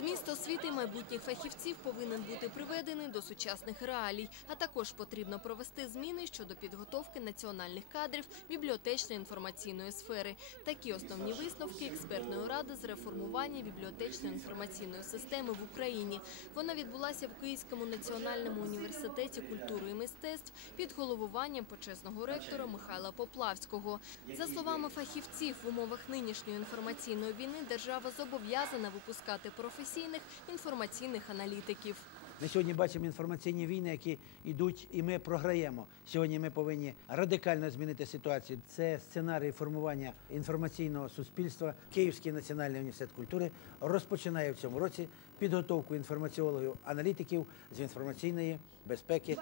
Зміст освіти майбутніх фахівців повинен бути приведений до сучасних реалій, а також потрібно провести зміни щодо підготовки національних кадрів бібліотечної інформаційної сфери. Такі основні висновки експертної ради з реформування бібліотечної інформаційної системи в Україні. Вона відбулася в Київському національному університеті культури і мистецтв під головуванням почесного ректора Михайла Поплавського. За словами фахівців, в умовах нинішньої інформаційної війни держава зобов'язана випускати професійних інформаційних аналітиків. Ми сьогодні бачимо інформаційні війни, які йдуть, і ми програємо. Сьогодні ми повинні радикально змінити ситуацію. Це сценарій формування інформаційного суспільства. Київський національний університет культури розпочинає в цьому році підготовку інформаціологів, аналітиків з інформаційної безпеки.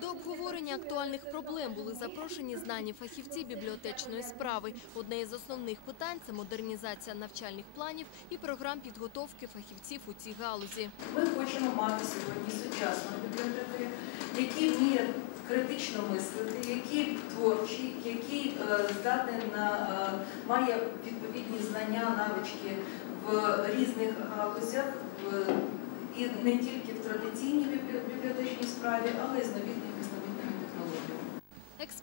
До обговорення актуальних проблем були запрошені знані фахівці бібліотечної справи. Одне із основних питань це модернізація навчальних планів і програм підготовки фахівців у цій галузі. Ми хочемо мати сьогодні сучасного бібліотекаря, який вміє критично мислити, який творчий, який е, на е, має відповідні знання, навички в різних галузях, в, і не тільки в традиційній бібліотечній справі, але й з новітніми.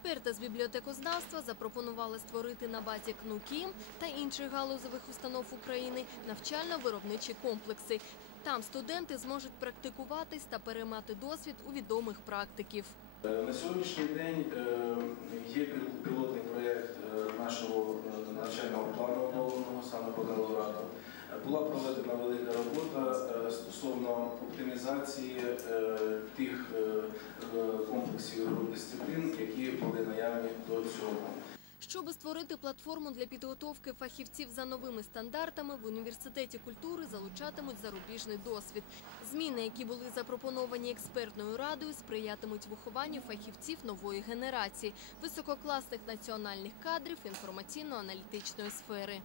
Експерти з бібліотекознавства запропонували створити на базі КНУКІМ та інших галузевих установ України навчально-виробничі комплекси. Там студенти зможуть практикуватись та переймати досвід у відомих практиків. Е, На сьогоднішній день е, є пілотний проєкт е, нашого навчального плану оновленого саме по Калорату. Була проведена велика робота стосовно оптимізації тих комплексів і груп дисциплін, які були наявні до цього. Щоби створити платформу для підготовки фахівців за новими стандартами, в університеті культури залучатимуть зарубіжний досвід. Зміни, які були запропоновані експертною радою, сприятимуть вихованню фахівців нової генерації, висококласних національних кадрів інформаційно-аналітичної сфери.